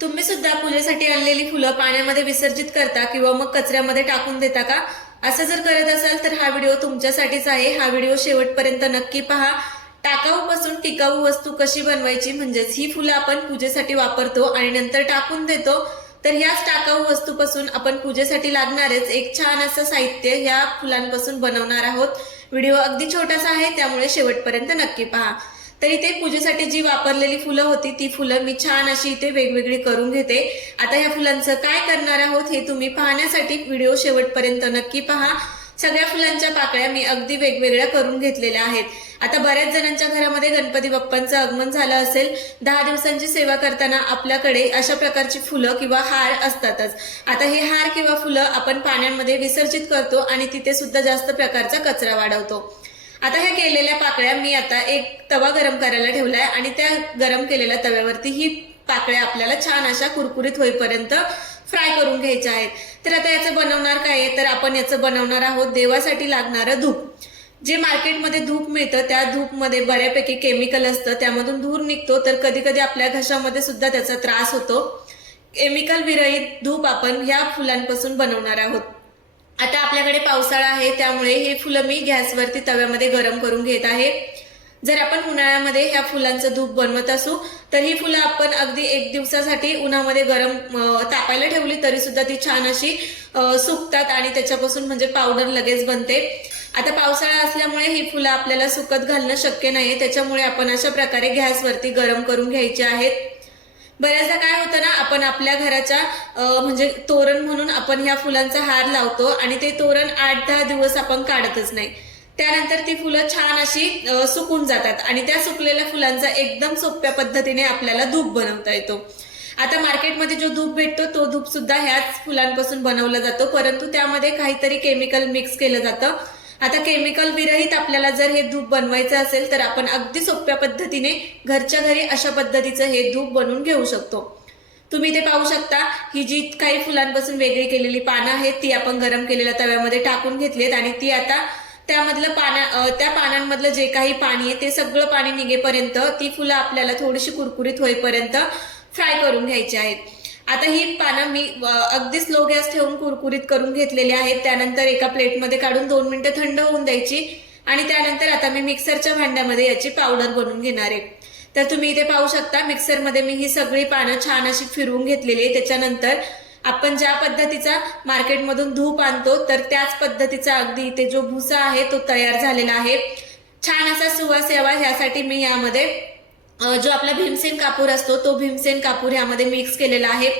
तुम्ही सुद्धा पूजेसाठी आणलेली फुलं पाण्यामध्ये विसर्जित करता किंवा मग कचऱ्यामध्ये टाकून देता का? असं जर करत असाल तर हा व्हिडिओ तुमच्यासाठीच आहे. हा व्हिडिओ शेवटपर्यंत नक्की पहा. टाकाऊ पासून टिकाऊ वस्तू कशी बनवायची म्हणजेच ही फुलं आपण पूजेसाठी वापरतो आणि नंतर टाकून देतो. तर ह्याच टाकाऊ वस्तूपासून आपण पूजेसाठी लागणारेच एक छान असं साहित्य ह्या फुलांपासून बनवणार आहोत. व्हिडिओ अगदी छोटासा आहे त्यामुळे शेवटपर्यंत नक्की पहा. तर इथे पूजेसाठी जी वापरलेली फुलं होती ती फुलं मी छान अशी इथे वेगवेगळी करून घेते. आता ह्या फुलांचं काय करणार आहोत हे तुम्ही पाहण्यासाठी व्हिडिओ शेवटपर्यंत नक्की पहा. सगळ्या फुलांच्या पाकळ्या मी अगदी वेगवेगळ्या करून घेतलेल्या आहेत. आता बऱ्याच जणांच्या घरामध्ये गणपती बाप्पांचं आगमन झालं असेल. दहा दिवसांची सेवा करताना आपल्याकडे अशा प्रकारची फुलं किंवा हार असतातच. आता हे हार किंवा फुलं आपण पाण्यामध्ये विसर्जित करतो आणि तिथे सुद्धा जास्त प्रकारचा कचरा वाढवतो. आता ह्या केलेल्या पाकळ्या मी आता एक तवा गरम करायला ठेवला आहे आणि त्या गरम केलेल्या तव्यावरती ही पाकळ्या आपल्याला छान अशा कुरकुरीत होईपर्यंत फ्राय करून घ्यायच्या आहेत. तर आता याचं बनवणार काय आहे? तर आपण याचं बनवणार आहोत देवासाठी लागणारं धूप. जे मार्केटमध्ये धूप मिळतं त्या धूपमध्ये बऱ्यापैकी केमिकल असतं त्यामधून धूर निघतो. तर कधी कधी आपल्या घशामध्ये सुद्धा त्याचा त्रास होतो. केमिकल विरहित धूप आपण ह्या फुलांपासून बनवणार आहोत. आता आपल्याकडे पावसाळा आहे त्यामुळे हे फुलं मी गॅसवरती तव्यामध्ये गरम करून घेत आहे. जर आपण उन्हाळ्यामध्ये ह्या फुलांचं धूप बनवत असू तर ही फुलं आपण अगदी एक दिवसासाठी उन्हामध्ये गरम तापायला ठेवली तरी सुद्धा ती छान अशी सुकतात आणि त्याच्यापासून म्हणजे पावडर लगेच बनते. आता पावसाळा असल्यामुळे ही फुलं आपल्याला सुकत घालणं शक्य नाही त्याच्यामुळे आपण अशा प्रकारे गॅसवरती गरम करून घ्यायची आहेत. बऱ्याचदा काय होतं ना आपण आपल्या घराच्या म्हणजे तोरण म्हणून आपण ह्या फुलांचा हार लावतो आणि ते तोरण आठ दहा दिवस आपण काढतच नाही. त्यानंतर ती फुलं छान अशी सुकून जातात आणि त्या सुकलेल्या फुलांचा एकदम सोप्या पद्धतीने आपल्याला धूप बनवता येतो. आता मार्केटमध्ये जो धूप भेटतो तो धूप सुद्धा ह्याच फुलांपासून बनवला जातो परंतु त्यामध्ये काहीतरी केमिकल मिक्स केलं जातं. आता केमिकल विरहित आपल्याला जर हे धूप बनवायचं असेल तर आपण अगदी सोप्या पद्धतीने घरच्या घरी अशा पद्धतीचं हे धूप बनवून घेऊ शकतो. तुम्ही ते पाहू शकता ही जी काही फुलांपासून वेगळी केलेली पानं आहेत ती आपण गरम केलेल्या तव्यामध्ये टाकून घेतलीत आणि ती आता त्यामधलं पाना त्या पानांमधलं जे काही पाणी आहे ते सगळं पाणी निघेपर्यंत ती फुलं आपल्याला थोडीशी कुरकुरीत होईपर्यंत फ्राय करून घ्यायची आहेत. आता ही पानं मी अगदी स्लो गॅस ठेवून कुरकुरीत करून घेतलेली आहेत. त्यानंतर एका प्लेटमध्ये काढून दोन मिनिटं थंड होऊन द्यायची. आणि त्यानंतर आता मी मिक्सरच्या भांड्यामध्ये याची पावडर बनवून घेणार आहे. तर तुम्ही इथे पाहू शकता मिक्सरमध्ये मी ही सगळी पानं छान अशी फिरवून घेतलेली आहे. त्याच्यानंतर आपण ज्या पद्धतीचा मार्केटमधून धूप आणतो तर त्याच पद्धतीचा अगदी इथे जो भुसा आहे तो तयार झालेला आहे. छान असा सुवास यावा ह्यासाठी मी यामध्ये जो आपला भीमसेन कापूर असतो तो भीमसेन कापूर ह्यामध्ये मिक्स केलेला आहे.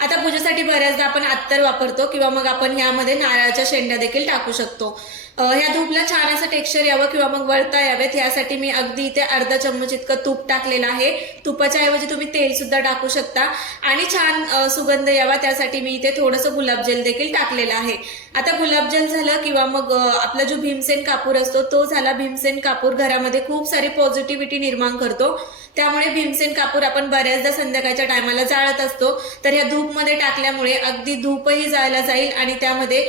आता पूजेसाठी बऱ्याचदा आपण अत्तर वापरतो किंवा मग आपण ह्यामध्ये नारळाच्या शेंड्या देखील टाकू शकतो. ह्या धूपला छान असं टेक्स्चर यावं किंवा मग वळता यावेत यासाठी मी अगदी इथे अर्धा चम्मच इतकं तूप टाकलेलं आहे. तुपाच्या ऐवजी तुम्ही तेल सुद्धा टाकू शकता. आणि छान सुगंध यावा त्यासाठी मी इथे थोडंसं गुलाबजल देखील टाकलेलं आहे. आता गुलाबजल झालं किंवा मग आपला जो भीमसेन कापूर असतो तो झाला भीमसेन कापूर. घरामध्ये खूप सारी पॉझिटिव्हिटी निर्माण करतो. त्यामुळे भीमसेन कापूर आपण बऱ्याचदा संध्याकाळच्या टायमाला जाळत असतो. तर ह्या धूपमध्ये टाकल्यामुळे अगदी धूपही जायला जाईल आणि त्यामध्ये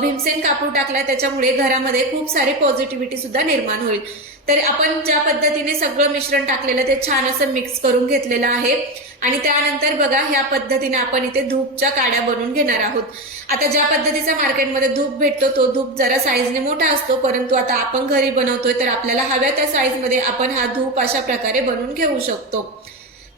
भीमसेन कापूर टाकला त्याच्यामुळे घरामध्ये खूप सारी पॉझिटिव्हिटी सुद्धा निर्माण होईल. तर आपण ज्या पद्धतीने सगळं मिश्रण टाकलेलं ते छान असं मिक्स करून घेतलेलं आहे. आणि त्यानंतर बघा ह्या पद्धतीने आपण इथे धूपच्या काड्या बनवून घेणार आहोत. आता ज्या पद्धतीचा मार्केटमध्ये धूप भेटतो तो धूप जरा साईजने मोठा असतो परंतु आता आपण घरी बनवतोय तर आपल्याला हव्या त्या साईजमध्ये आपण हा धूप अशा प्रकारे बनवून घेऊ शकतो.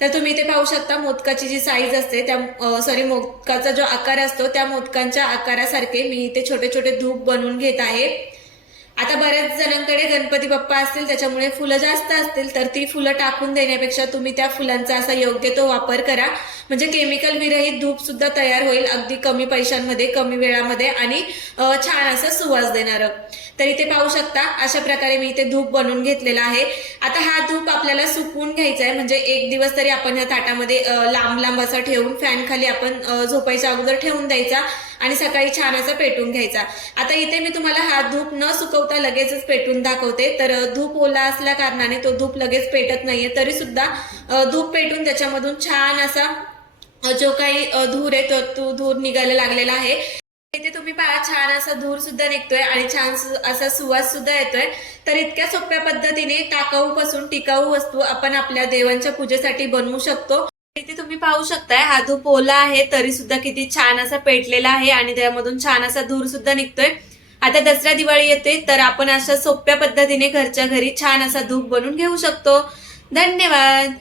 तर तुम्ही इथे पाहू शकता मोदकाची जी साईज असते त्या सॉरी मोदकाचा जो आकार असतो त्या मोदकांच्या आकारासारखे मी इथे छोटे छोटे धूप बनवून घेत आहे. आता बऱ्याच जणांकडे गणपती बाप्पा असतील त्याच्यामुळे फुलं जास्त असतील तर ती फुलं टाकून देण्यापेक्षा तुम्ही त्या फुलांचा असा योग्य तो वापर करा. म्हणजे केमिकल विरहित धूप सुद्धा तयार होईल अगदी कमी पैशांमध्ये कमी वेळामध्ये आणि छान असं सुवास देणारं. तर इथे पाहू शकता अशा प्रकारे मी इथे धूप बनवून घेतलेला आहे. आता हा धूप आपल्याला सुकवून घ्यायचा आहे म्हणजे एक दिवस तरी आपण ह्या ताटामध्ये लांब लांब असा ठेवून फॅन खाली आपण झोपायच्या अगोदर ठेवून द्यायचा. आणि सकाळी छान असा पेटून घ्यायचा. आता इथे मी तुम्हाला हा धूप न सुकवता लगेचच पेटून दाखवते. तर धूप ओला असल्या कारणाने तो धूप लगेच पेटत नाहीये. तरी सुद्धा धूप पेटून त्याच्यामधून छान असा जो काही धूर आहे तो तो धूर निघायला लागलेला आहे. इथे तुम्ही पहा छान असा धूर सुद्धा निघतोय आणि छान सु- असा सुवास सुद्धा येतोय. तर इतक्या सोप्या पद्धतीने टाकाऊ पासून टिकाऊ वस्तू आपण आपल्या देवांच्या पूजेसाठी बनवू शकतो. इथे तुम्ही पाहू शकताय. हा धूप ओला आहे तरी सुद्धा किती छान असा पेटलेला आहे आणि त्यामधून छान असा धूर सुद्धा निघतोय. आता दसरा दिवाळी येते तर आपण अशा सोप्या पद्धतीने घरच्या घरी छान असा धूप बनवून घेऊ शकतो. धन्यवाद!